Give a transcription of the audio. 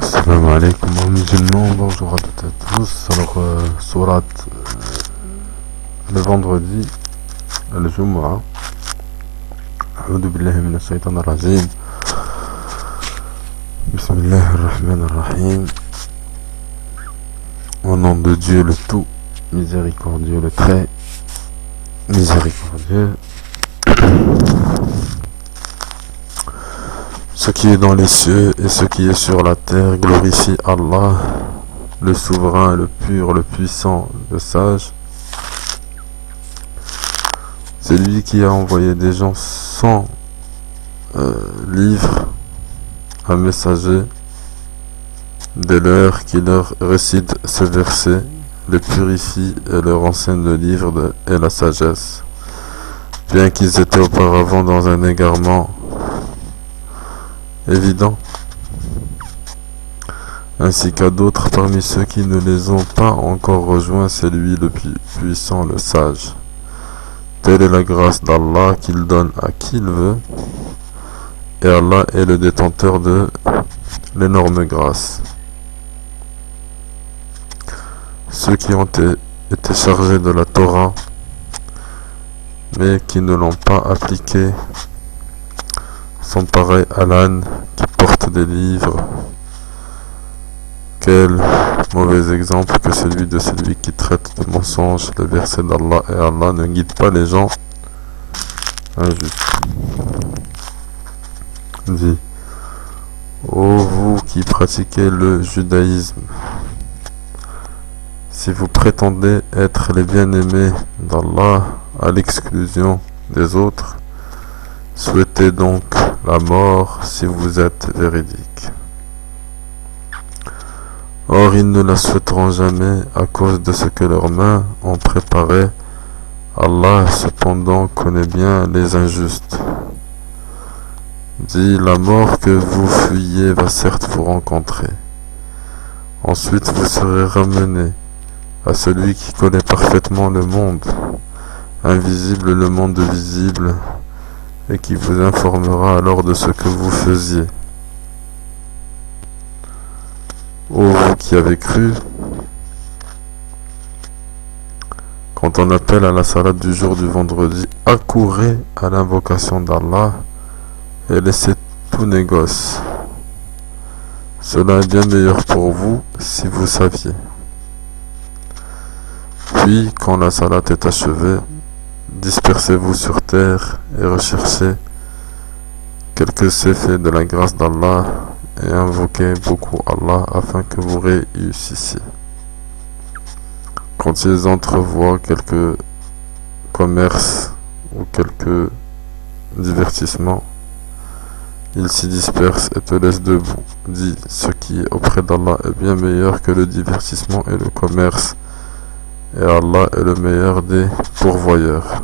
Assalamu alaikum aux musulmans, bonjour à toutes et à tous. Alors, sourate le vendredi, al-Jumu'ah. A'udhu billahi minash shaitanir rajim. Bismillahir rahmanir rahim. Au nom de Dieu le tout miséricordieux, le très miséricordieux. Ce qui est dans les cieux et ce qui est sur la terre glorifie Allah, le souverain, le pur, le puissant, le sage. C'est lui qui a envoyé des gens sans livre, un messager, dès l'heure qui leur récite ce verset, les purifie et leur enseigne le livre et la sagesse, bien qu'ils étaient auparavant dans un égarement évident, ainsi qu'à d'autres parmi ceux qui ne les ont pas encore rejoints. C'est lui le puissant, le sage. Telle est la grâce d'Allah qu'il donne à qui il veut, et Allah est le détenteur de l'énorme grâce. Ceux qui ont été chargés de la Torah, mais qui ne l'ont pas appliquée, sont pareils à l'âne qui porte des livres. Quel mauvais exemple que celui de celui qui traite de mensonge le verset d'Allah, et Allah ne guide pas les gens injustes. Dit: ô vous qui pratiquez le judaïsme, si vous prétendez être les bien-aimés d'Allah à l'exclusion des autres, souhaitez donc la mort si vous êtes véridique. Or ils ne la souhaiteront jamais à cause de ce que leurs mains ont préparé. Allah cependant connaît bien les injustes. Dit: la mort que vous fuyez va certes vous rencontrer. Ensuite vous serez ramenés à celui qui connaît parfaitement le monde invisible, le monde visible, et qui vous informera alors de ce que vous faisiez. Ô vous qui avez cru, quand on appelle à la salade du jour du vendredi, accourez à l'invocation d'Allah et laissez tout négoce. Cela est bien meilleur pour vous si vous saviez. Puis, quand la salade est achevée, dispersez-vous sur terre et recherchez quelques effets de la grâce d'Allah et invoquez beaucoup Allah afin que vous réussissiez. Quand ils entrevoient quelques commerces ou quelques divertissements, ils s'y dispersent et te laissent debout. Dis: ce qui est auprès d'Allah est bien meilleur que le divertissement et le commerce, et Allah est le meilleur des pourvoyeurs.